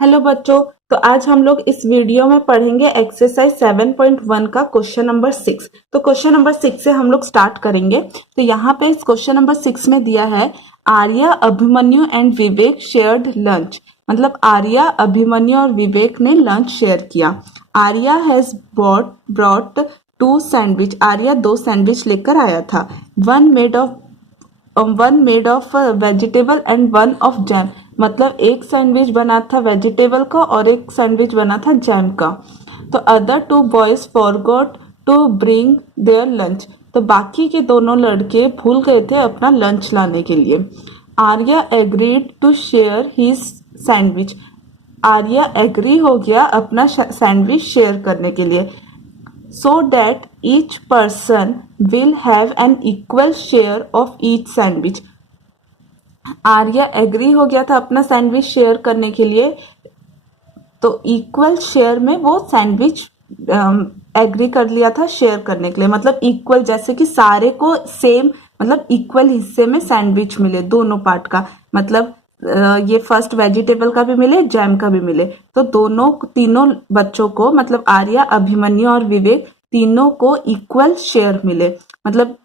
Hello बच्चों। तो आज हम लोग इस वीडियो में पढ़ेंगे एक्सरसाइज 7.1 का क्वेश्चन नंबर 6। तो क्वेश्चन नंबर 6 से हम लोग स्टार्ट करेंगे। तो यहाँ पे इस क्वेश्चन नंबर 6 में दिया है Arya, Abhimanyu and Vivek shared lunch. मतलब आर्या, अभिमन्यु और विवेक ने लंच शेयर किया। Arya has brought 2 sandwich. Arya 2 sandwich लेकर आया था। One made of vegetable and one of jam. मतलब एक सैंडविच बना था वेजिटेबल का और एक सैंडविच बना था जैम का। तो other 2 boys forgot to bring their lunch. तो बाकी के दोनों लड़के भूल गए थे अपना लंच लाने के लिए। Arya agreed to share his sandwich. Arya agree हो गया अपना सैंडविच शेयर करने के लिए। so that each person will have an equal share of each sandwich। Arya agree हो गया था अपना सैंडविच शेयर करने के लिए। तो इक्वल शेयर में वो सैंडविच एग्री कर लिया था शेयर करने के लिए। मतलब इक्वल, जैसे कि सारे को सेम, मतलब इक्वल हिस्से में सैंडविच मिले दोनों पार्ट का। मतलब ये फर्स्ट वेजिटेबल का भी मिले, जैम का भी मिले। तो तीनों बच्चों को, मतलब आर्या, अभिमन्यु और विवेक, तीनों को इक्वल शेयर मिले। मतलब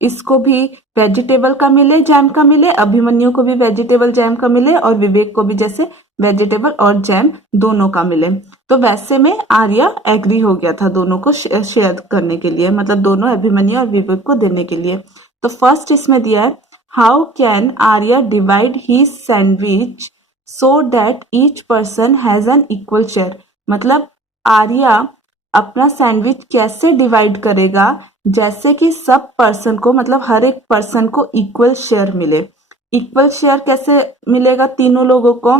इसको भी वेजिटेबल का मिले, जैम का मिले, अभिमन्यु को भी वेजिटेबल जैम का मिले और विवेक को भी जैसे वेजिटेबल और जैम दोनों का मिले। तो वैसे में आर्या एग्री हो गया था दोनों को शेयर करने के लिए, मतलब दोनों अभिमन्यु और विवेक को देने के लिए। तो फर्स्ट इसमें दिया है how can Arya divide he sandwich so that each person has an equal share. मतलब आर्या अपना सैंडविच कैसे डिवाइड करेगा जैसे कि सब पर्सन को, मतलब हर एक पर्सन को इक्वल शेयर मिले। इक्वल शेयर कैसे मिलेगा तीनों लोगों को?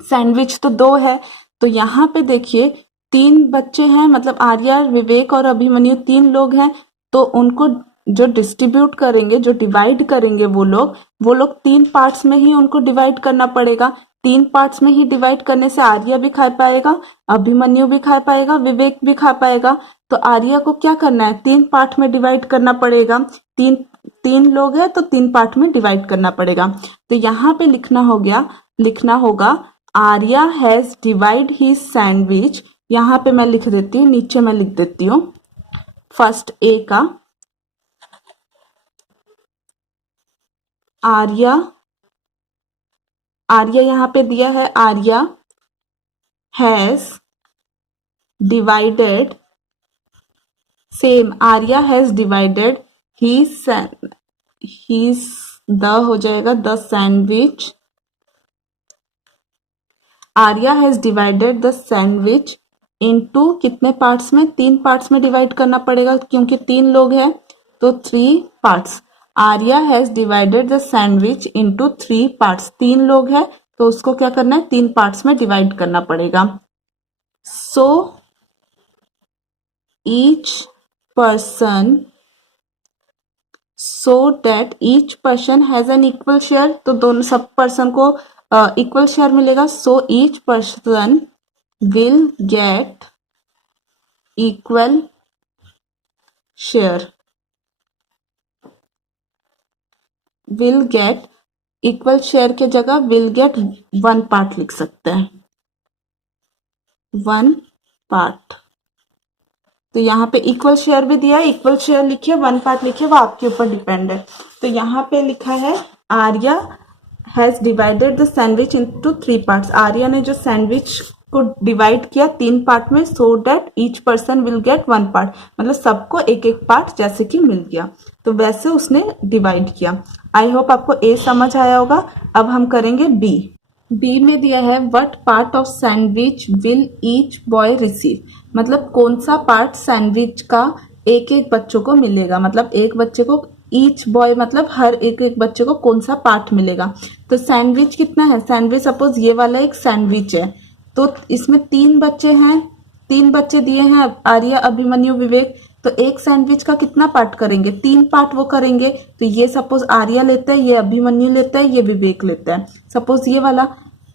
सैंडविच तो 2 है। तो यहाँ पे देखिए 3 बच्चे हैं, मतलब आर्या, विवेक और अभिमन्यु 3 लोग हैं। तो उनको जो डिस्ट्रीब्यूट करेंगे, जो डिवाइड करेंगे वो लोग 3 पार्ट्स में ही उनको डिवाइड करना पड़ेगा। 3 पार्ट्स में ही डिवाइड करने से आर्या भी खा पाएगा, अभिमन्यु भी खा पाएगा, विवेक भी खा पाएगा। तो आर्या को क्या करना है? 3 पार्ट में डिवाइड करना पड़ेगा। तीन लोग हैं तो 3 पार्ट में डिवाइड करना पड़ेगा। तो यहाँ पे लिखना होगा Arya has divide his sandwich. यहाँ पे मैं लिख देती हूँ, नीचे मैं लिख देती हूँ फर्स्ट ए का। आर्या यहाँ पे दिया है Arya has divided, same Arya has divided his the हो जाएगा the sandwich. Arya has divided the sandwich into कितने पार्ट्स में? 3 पार्ट्स में डिवाइड करना पड़ेगा क्योंकि 3 लोग हैं तो 3 parts. Arya has divided the sandwich into 3 parts. 3 लोग हैं तो उसको क्या करना है? 3 पार्ट्स में डिवाइड करना पड़ेगा। So each person, so that each person has an equal share। तो दोनों सब पर्सन को इक्वल शेयर मिलेगा। so each person will get equal share, will get equal share के जगह will get 1 पार्ट लिख सकते हैं, 1 पार्ट। तो यहाँ पे इक्वल शेयर भी दिया है, इक्वल शेयर लिखिए, 1 पार्ट लिखिए, वो आपके ऊपर डिपेंड है। तो यहाँ पे लिखा है Arya has divided the sandwich into 3 parts. Arya ने जो सैंडविच को डिवाइड किया 3 पार्ट में, so that each person will get 1 part. मतलब सबको एक एक पार्ट जैसे कि मिल गया, तो वैसे उसने डिवाइड किया। आई होप आपको ए समझ आया होगा। अब हम करेंगे बी में दिया है what part of sandwich will each boy receive. मतलब कौन सा पार्ट सैंडविच का एक एक बच्चों को मिलेगा। मतलब एक बच्चे को, ईच बॉय मतलब हर एक एक बच्चे को कौन सा पार्ट मिलेगा। तो सैंडविच कितना है? सैंडविच सपोज ये वाला एक सैंडविच है, तो इसमें 3 बच्चे हैं, 3 बच्चे दिए हैं आर्या, अभिमन्यु, विवेक। तो एक सैंडविच का कितना पार्ट करेंगे? 3 पार्ट वो करेंगे। तो ये सपोज आर्या लेता है, ये अभिमन्यु लेता है, ये विवेक लेता है, सपोज ये वाला।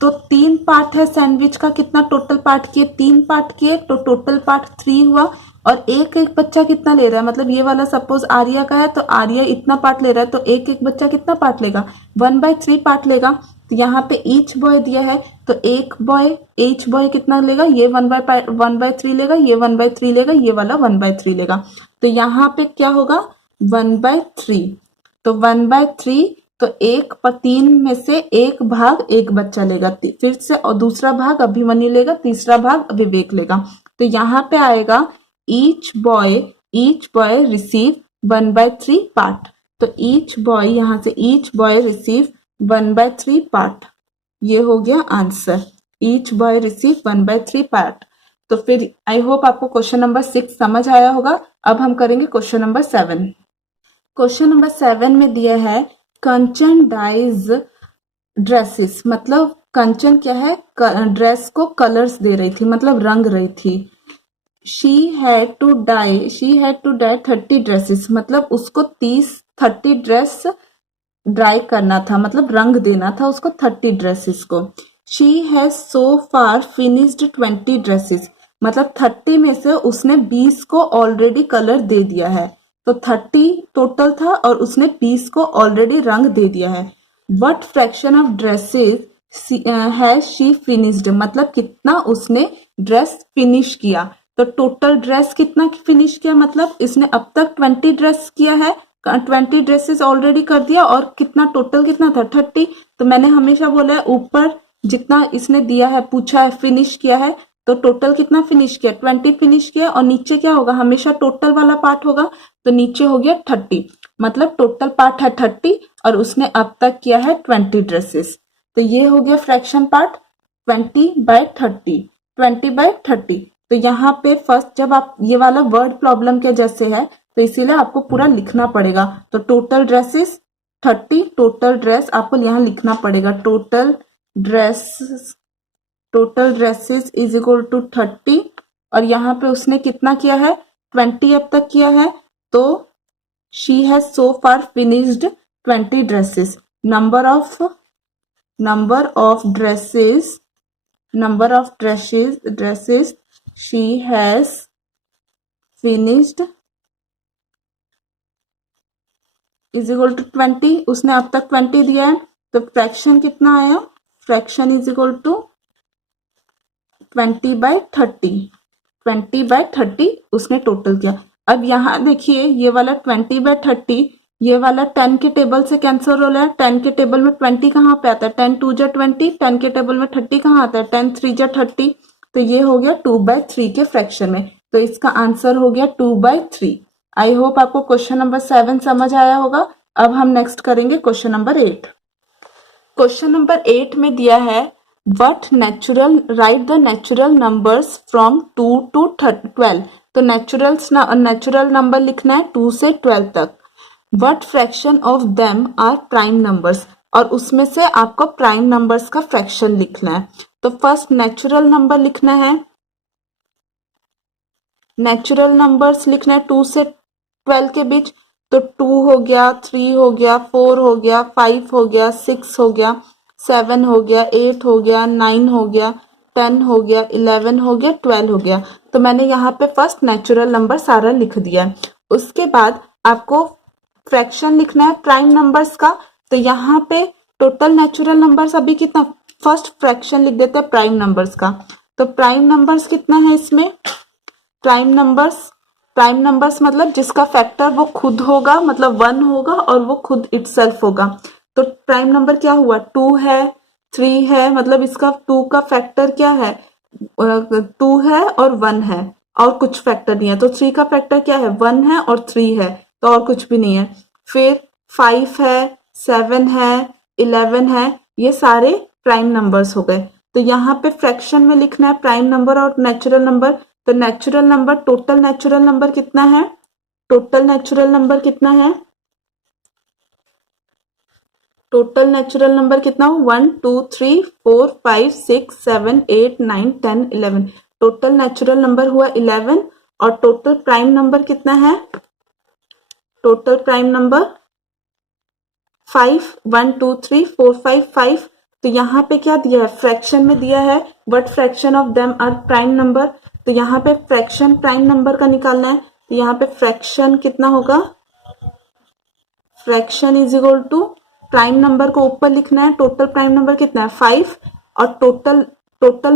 तो 3 पार्ट है सैंडविच का। कितना टोटल पार्ट किए? 3 पार्ट किए, तो टोटल पार्ट 3 हुआ। और एक एक बच्चा कितना ले रहा है? मतलब ये वाला सपोज आर्या का है तो आर्या इतना पार्ट ले रहा है, तो एक एक बच्चा कितना पार्ट लेगा? 1/3 पार्ट लेगा। तो यहाँ पे ईच बॉय दिया है, तो एक बॉय ईच बॉय कितना लेगा, ये 1/3 लेगा, ये 1/3 लेगा, ये वाला 1/3 लेगा। तो यहाँ पे क्या होगा 1/3, तो 1/3, तो 1/3 में से एक भाग एक बच्चा लेगा, फिर से और दूसरा भाग अभिमन्यु लेगा, तीसरा भाग अभिवेक लेगा। तो यहाँ पे आएगा ईच बॉय रिसीव 1/3 पार्ट। तो ईच बॉय, यहाँ से ईच बॉय रिसीव 1/3 पार्ट, ये हो गया answer. Each boy receive 1/3 part. तो फिर आई होप आपको क्वेश्चन नंबर 6 समझ आया होगा। अब हम करेंगे क्वेश्चन नंबर 7। क्वेश्चन नंबर 7 में दिया है कंचन डाइज ड्रेसेस, मतलब कंचन क्या है, ड्रेस को कलर्स दे रही थी, मतलब रंग रही थी। She had to dye 30 dresses, मतलब उसको 30 ड्रेस ड्राई करना था, मतलब रंग देना था उसको 30 ड्रेसेस को। She has so far finished 20 dresses, मतलब 30 में से उसने 20 को ऑलरेडी कलर दे दिया है। तो 30 टोटल था और उसने 20 को ऑलरेडी रंग दे दिया है। What fraction of dresses has she finished, मतलब कितना उसने ड्रेस फिनिश किया। तो टोटल ड्रेस कितना फिनिश किया, मतलब इसने अब तक 20 ड्रेस किया है, 20 ड्रेसेस ऑलरेडी कर दिया, और कितना टोटल कितना था 30। तो मैंने हमेशा बोला है ऊपर जितना इसने दिया है, पूछा है, फिनिश किया है, तो टोटल कितना फिनिश किया 20 फिनिश किया, और नीचे क्या होगा, हमेशा टोटल वाला पार्ट होगा, तो नीचे हो गया 30, मतलब टोटल पार्ट है 30 और उसने अब तक किया है 20 ड्रेसेस। तो ये हो गया फ्रैक्शन पार्ट 20/30। तो यहाँ पे फर्स्ट जब आप ये वाला वर्ड प्रॉब्लम के जैसे है, तो इसीलिए आपको पूरा लिखना पड़ेगा। तो टोटल ड्रेसेस 30, टोटल ड्रेस आपको यहाँ लिखना पड़ेगा, total dresses is equal to 30, और यहाँ पे उसने कितना किया है 20 अब तक किया है, तो she has so far finished 20 dresses. Number of dresses she has finished is equal to 20, उसने अब तक 20 दिया है, तो फ्रैक्शन कितना आया, फ्रैक्शन इज इक्वल टू 20/30 उसने टोटल किया। अब यहाँ देखिए ये वाला 20/30, ये वाला 10 के टेबल से कैंसिल हो रहा है, 10 के टेबल में 20 कहाँ पे आता है, 10 2 जा 20, 10 के टेबल में 30 कहाँ आता है, 10 3 जा 30, तो ये हो गया 2/3 के फ्रैक्शन में, तो इसका आंसर हो गया 2/3। आई होप आपको क्वेश्चन नंबर 7 समझ आया होगा। अब हम नेक्स्ट करेंगे क्वेश्चन नंबर 8। क्वेश्चन नंबर 8 में दिया है right the natural numbers from 2 to 12। तो नेचुरल नंबर लिखना है 2 से 12 तक। What fraction of them are prime numbers, और उसमें से आपको प्राइम नंबर्स का फ्रैक्शन लिखना है। तो फर्स्ट नेचुरल नंबर लिखना है, नेचुरल नंबर्स लिखना है 2 से 12 के बीच। तो 2 हो गया, 3 हो गया, 4 हो गया, 5 हो गया, 6 हो गया, 7 हो गया, 8 हो गया, 9 हो गया, 10 हो गया, 11 हो गया, 12 हो गया। तो मैंने यहाँ पे फर्स्ट नेचुरल नंबर सारा लिख दिया है। उसके बाद आपको फ्रैक्शन लिखना है प्राइम नंबर्स का। तो यहाँ पे टोटल नेचुरल नंबर्स अभी कितना, फर्स्ट फ्रैक्शन लिख देते हैं प्राइम नंबर्स का। तो प्राइम नंबर्स कितना है इसमें, प्राइम नंबर्स मतलब जिसका फैक्टर वो खुद होगा, मतलब 1 होगा और वो खुद इटसेल्फ होगा। तो प्राइम नंबर क्या हुआ, 2 है, 3 है, मतलब इसका 2 का फैक्टर क्या है, 2 है और 1 है, और कुछ फैक्टर नहीं है। तो 3 का फैक्टर क्या है, 1 है और 3 है, तो और कुछ भी नहीं है। फिर 5 है, 7 है, 11 है, ये सारे प्राइम नंबर्स हो गए। तो यहाँ पे फ्रैक्शन में लिखना है प्राइम नंबर और नेचुरल नंबर। तो natural number, total natural number कितना है, टोटल नेचुरल नंबर कितना है, टोटल नेचुरल नंबर कितना हो, 1 2 3 4 5 6 7 8 9 10 11। टोटल नेचुरल नंबर हुआ 11, और टोटल प्राइम नंबर कितना है, टोटल प्राइम नंबर 5, 1 2 3 4 5 5। तो यहाँ पे क्या दिया है, फ्रैक्शन में दिया है what fraction of them are prime number. तो यहाँ पे फ्रैक्शन प्राइम नंबर का निकालना है। तो यहाँ पे फ्रैक्शन कितना होगा, fraction is equal to prime number को ऊपर लिखना है। टोटल प्राइम नंबर कितना है 5 और टोटल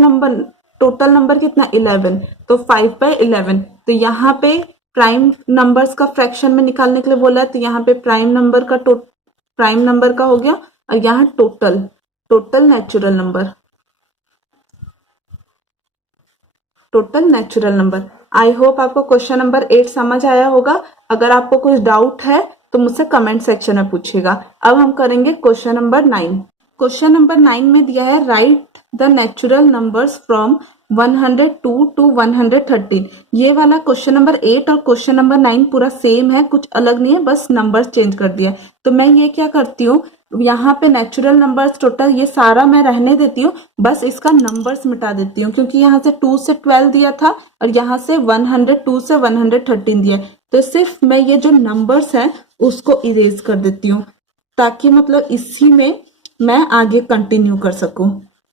नंबर कितना 11, तो 5/11। तो यहाँ पे प्राइम नंबर्स का फ्रैक्शन में निकालने के लिए बोला है, तो यहाँ पे प्राइम नंबर का हो गया, और यहाँ total natural number. I hope आपको क्वेश्चन नंबर 8 समझ आया होगा। अगर आपको कुछ डाउट है तो मुझसे कमेंट सेक्शन में पूछिएगा। अब हम करेंगे क्वेश्चन नंबर 9। क्वेश्चन नंबर 9 में दिया है right the natural numbers from 102 to 113। ये वाला क्वेश्चन नंबर 8 और क्वेश्चन नंबर 9 पूरा सेम है, कुछ अलग नहीं है, बस नंबर्स चेंज कर दिया। तो मैं ये क्या करती हूँ, यहाँ पे नेचुरल नंबर्स टोटल ये सारा मैं रहने देती हूँ, बस इसका नंबर्स मिटा देती हूँ, क्योंकि यहाँ से 2 से 12 दिया था और यहाँ से 102 से 113 दिया है। तो सिर्फ मैं ये जो नंबर्स हैं उसको इरेज कर देती हूँ, ताकि मतलब इसी में मैं आगे कंटिन्यू कर सकूं।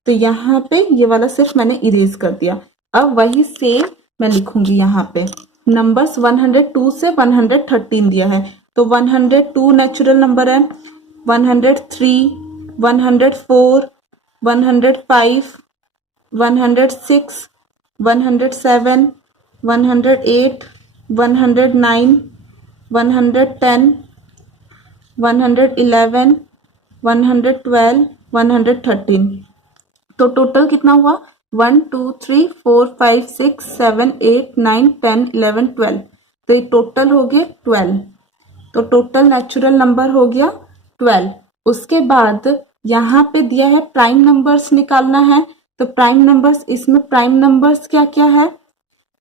तो यहाँ पे ये वाला सिर्फ मैंने इरेज कर दिया। अब वही सेम मैं लिखूंगी, यहाँ पे नंबर्स 102 से 113 दिया है, तो 102 नेचुरल नंबर है, 103, 104, 105, 106, 107, 108, 109, 110, 111, 112, 113। तो टोटल कितना हुआ 1 2 3 4 5 6 7 8 9 10 11 12। तो ये टोटल हो गए 12। तो टोटल नेचुरल नंबर हो गया 12। उसके बाद यहाँ पे दिया है प्राइम नंबर्स निकालना है। तो प्राइम नंबर्स, इसमें प्राइम नंबर्स क्या क्या है,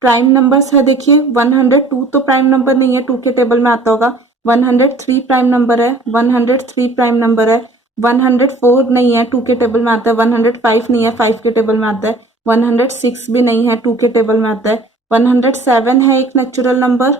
प्राइम नंबर्स है देखिए 102 तो प्राइम नंबर नहीं है, 2 के टेबल में आता होगा। 103 प्राइम नंबर है, 103 प्राइम नंबर है। 104 नहीं है, 2 के टेबल में आता है। 105 नहीं है, 5 के टेबल में आता है। 106 भी नहीं है, 2 के टेबल में आता है। 107 है एक नेचुरल नंबर।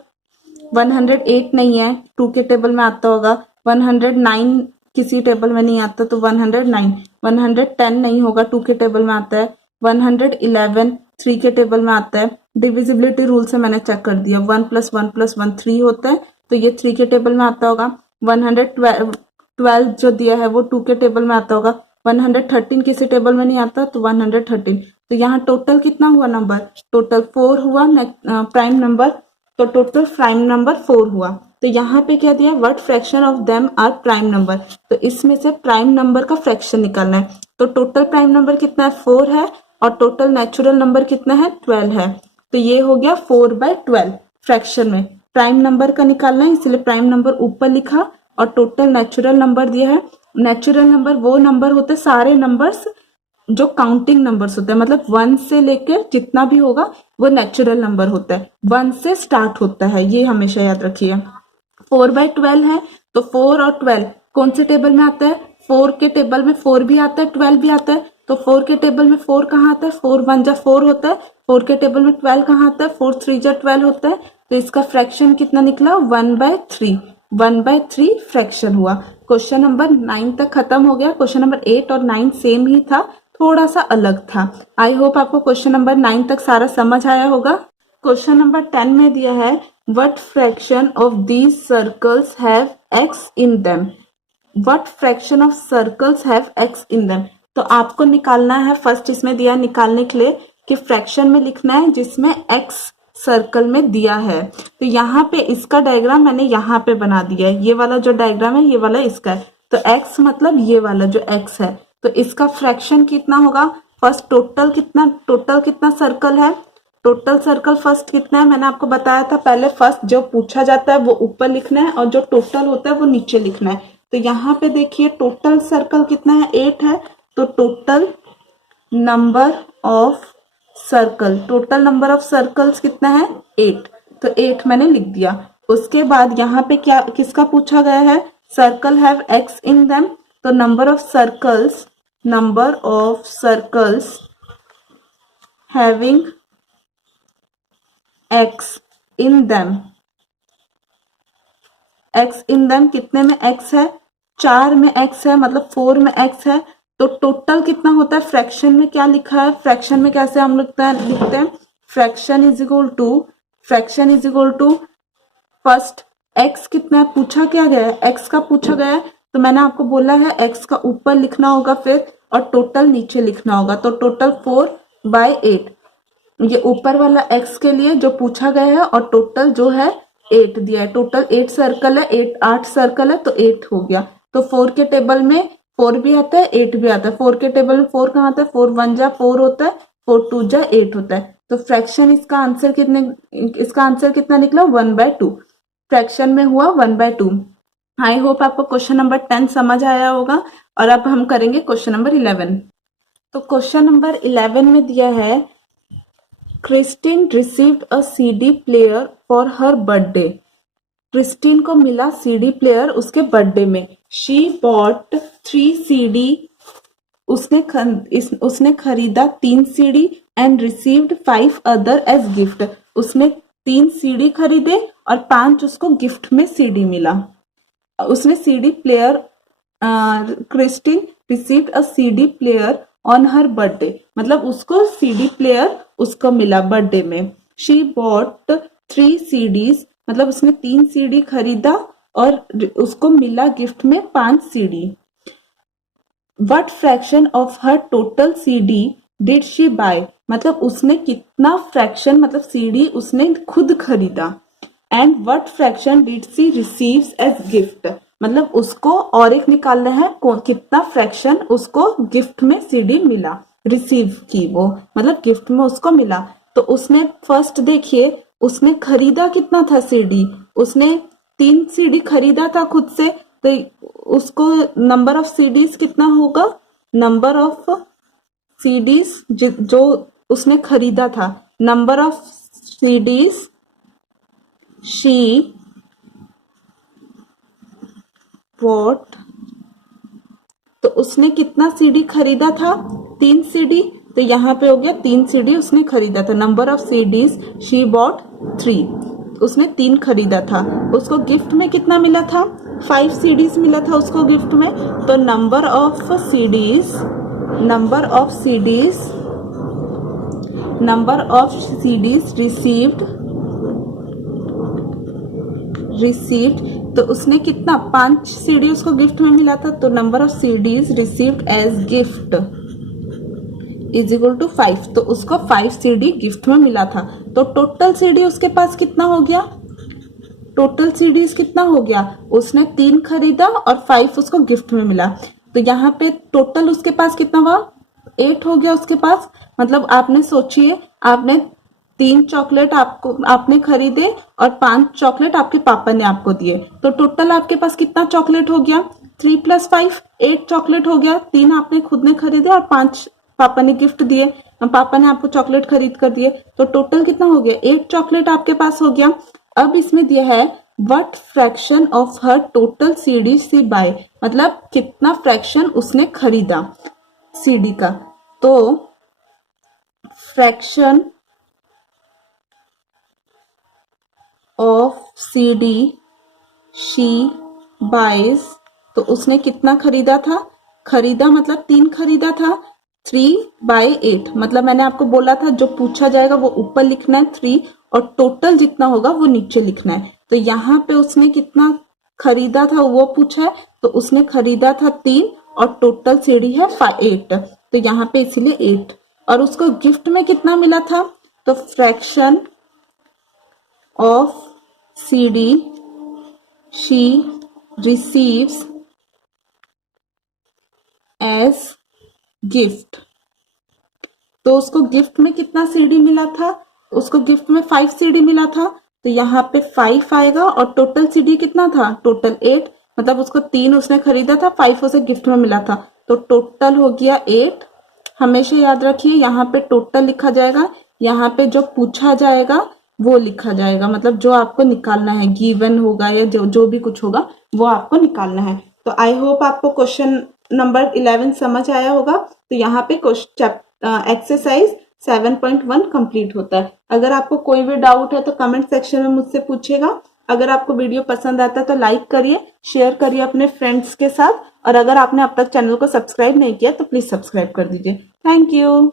108 नहीं है, 2 के टेबल में आता होगा। 109 किसी टेबल में नहीं आता, तो 109। 110 नहीं होगा, 2 के टेबल में आता है। 111 3 के टेबल में आता है। डिविजिबिलिटी रूल से मैंने चेक कर दिया, 1 + 1 + 1 3 होता है, तो ये 3 के टेबल में आता होगा। 112 जो दिया है वो 2 के टेबल में आता होगा। 113 किसी टेबल में नहीं आता, तो 113। तो यहाँ टोटल कितना हुआ नंबर, टोटल 4 हुआ प्राइम नंबर। तो टोटल प्राइम नंबर 4 हुआ। तो यहाँ पे क्या दिया, what fraction of them are prime number. तो इसमें से प्राइम नंबर का फ्रैक्शन निकालना है। तो टोटल प्राइम नंबर कितना है 4 है, और टोटल नेचुरल नंबर कितना है 12 है। तो ये हो गया 4/12 फ्रैक्शन में प्राइम नंबर का निकालना है, इसलिए प्राइम नंबर ऊपर लिखा और टोटल नेचुरल नंबर दिया है। नेचुरल नंबर वो नंबर होते हैं, सारे नंबर्स जो काउंटिंग नंबर्स होते हैं, मतलब 1 से लेकर जितना भी होगा वो नेचुरल नंबर होता है, 1 से स्टार्ट होता है, ये हमेशा याद रखिए। 4/12 है, तो 4 और 12 कौन से टेबल में आता है, 4 के टेबल में 4 भी आता है, 12 भी आता है। तो 4 के टेबल में 4 कहाँ आता है, 4 1 जा 4 होता है। 4 के टेबल में 12 कहाँ आता है, 4 3 जा 12 होता है। तो इसका फ्रैक्शन कितना निकला 1/3। 1/3 फ्रैक्शन हुआ। क्वेश्चन नंबर 9 तक खत्म हो गया। क्वेश्चन नंबर 8 और 9 सेम ही था, थोड़ा सा अलग था। आई होप आपको क्वेश्चन नंबर 9 तक सारा समझ आया होगा। क्वेश्चन नंबर 10 में दिया है what fraction of these circles have x in them. What fraction of circles have x in them. तो आपको निकालना है, फर्स्ट इसमें दिया निकालने के लिए कि फ्रैक्शन में लिखना है जिसमें x सर्कल में दिया है। तो यहाँ पे इसका डायग्राम मैंने यहाँ पे बना दिया है, ये वाला जो डायग्राम है ये वाला इसका है। तो x मतलब ये वाला जो x है, तो इसका फ्रैक्शन कितना होगा, फर्स्ट टोटल कितना सर्कल है, टोटल सर्कल फर्स्ट कितना है मैंने आपको बताया था पहले। फर्स्ट जो पूछा जाता है वो ऊपर लिखना है और जो टोटल होता है वो नीचे लिखना है। तो यहाँ पे देखिए टोटल सर्कल कितना है 8 है, तो टोटल नंबर ऑफ सर्कल्स कितना है 8, तो 8 मैंने लिख दिया। उसके बाद यहाँ पे क्या किसका पूछा गया है, circle have x in them. तो number of circles having x in them, x in them कितने में x है, 4 में x है, मतलब 4 में x है। तो टोटल कितना होता है, फ्रैक्शन में क्या लिखा है, फ्रैक्शन में कैसे हम लिखते हैं, fraction is equal to first x कितना है, पूछा क्या गया है, x का पूछा गया है, तो मैंने आपको बोला है x का ऊपर लिखना होगा फिर, और टोटल नीचे लिखना होगा। तो टोटल 4/8, ये ऊपर वाला x के लिए जो पूछा गया है, और टोटल जो है 8 दिया है। टोटल 8 सर्कल है, 8 सर्कल है, तो 8 हो गया। तो 4 के टेबल में 4 भी आता है, 8 भी आता है। 4 के टेबल में 4 कहाँ आता है, 4 1 जा 4 होता है, 4 2 जा 8 होता है। तो फ्रैक्शन इसका आंसर कितना निकला, 1/2। फ्रैक्शन में हुआ 1/2। आई होप आपको क्वेश्चन नंबर 10 समझ आया होगा। और अब हम करेंगे क्वेश्चन नंबर 11। तो क्वेश्चन नंबर 11 में दिया है, Christine received a CD player for her birthday. Christine को मिला सीडी प्लेयर उसके बर्थडे में। शी बॉट 3 सीडी, उसने खरीदा 3 CD and received 5 other as gift. उसने 3 सीडी खरीदे और 5 उसको गिफ्ट में सीडी मिला। उसने CD player, Christine received a CD player on her birthday, मतलब उसको सीडी प्लेयर उसको मिला बर्थडे में। शी बॉट 3 सीडीज, मतलब उसने 3 सीडी खरीदा और उसको मिला गिफ्ट में 5 CD. What fraction of her total CD did she buy, मतलब उसने कितना फ्रैक्शन, मतलब सीडी उसने खुद खरीदा। And what fraction did she receives as gift, मतलब उसको और एक निकालना है, कितना फ्रैक्शन उसको गिफ्ट में सीडी मिला, रिसीव की वो, मतलब गिफ्ट में उसको मिला। तो उसने फर्स्ट देखिए, उसने खरीदा कितना था सीडी, उसने 3 सीडी खरीदा था खुद से, तो उसको नंबर ऑफ सीडीज कितना होगा, नंबर ऑफ सीडीज जो उसने खरीदा था, number of CDs she bought, तो उसने कितना सीडी खरीदा था, 3 सीडी, तो यहाँ पे हो गया 3 सीडी उसने खरीदा था। Number of CDs she bought 3, उसने 3 खरीदा था। उसको गिफ्ट में कितना मिला था, 5 सीडीज मिला था उसको गिफ्ट में। तो नंबर ऑफ सीडीज रिसीव्ड, तो उसने कितना, 5 सीडी उसको गिफ्ट में मिला था। तो number of CDs received as gift is equal to 5, तो उसको 5 सीडी गिफ्ट में मिला था। तो टोटल सीडी उसके पास कितना हो गया, टोटल सीडीज कितना हो गया, उसने 3 खरीदा और 5 उसको गिफ्ट में मिला। तो यहाँ पे टोटल उसके पास कितना हुआ, 8 हो गया उसके पास। मतलब आपने सोचिए, आपने 3 चॉकलेट आपने खरीदे और 5 चॉकलेट आपके पापा ने आपको दिए, तो टोटल आपके पास कितना चॉकलेट हो गया, 3 + 5 8 चॉकलेट हो गया। 3 आपने खुद ने खरीदे और 5 पापा ने गिफ्ट दिए, पापा ने आपको चॉकलेट खरीद कर दिए, तो टोटल कितना हो गया, 8 चॉकलेट आपके पास हो गया। अब इसमें दिया है what fraction of her total CD she buy, मतलब कितना फ्रैक्शन उसने खरीदा सीडी का। तो fraction of CD she buys, तो उसने कितना खरीदा था, खरीदा मतलब 3 खरीदा था, 3/8, मतलब मैंने आपको बोला था जो पूछा जाएगा वो ऊपर लिखना है 3, और टोटल जितना होगा वो नीचे लिखना है। तो यहाँ पे उसने कितना खरीदा था वो पूछा है, तो उसने खरीदा था 3 और टोटल सीडी है 8, तो यहाँ पे इसीलिए 8। और उसको गिफ्ट में कितना मिला था, तो fraction of CD she receives as gift, तो उसको गिफ्ट में कितना सीडी मिला था, उसको गिफ्ट में 5 सीडी मिला था, तो यहाँ पे 5 आएगा। और टोटल सीडी कितना था, टोटल 8, मतलब उसको 3 उसने खरीदा था, 5 उसे गिफ्ट में मिला था, तो टोटल हो गया 8। हमेशा याद रखिए यहाँ पे टोटल लिखा जाएगा, यहाँ पे जो पूछा जाएगा वो लिखा जाएगा, मतलब जो आपको निकालना है, गिवन होगा या जो भी कुछ होगा वो आपको निकालना है। तो आई होप आपको क्वेश्चन नंबर 11 समझ आया होगा। तो यहाँ पे एक्सरसाइज 7.1 कंप्लीट होता है। अगर आपको कोई भी डाउट है तो कमेंट सेक्शन में मुझसे पूछेगा। अगर आपको वीडियो पसंद आता है तो लाइक करिए, शेयर करिए अपने फ्रेंड्स के साथ, और अगर आपने अब तक चैनल को सब्सक्राइब नहीं किया तो प्लीज सब्सक्राइब कर दीजिए। Thank you.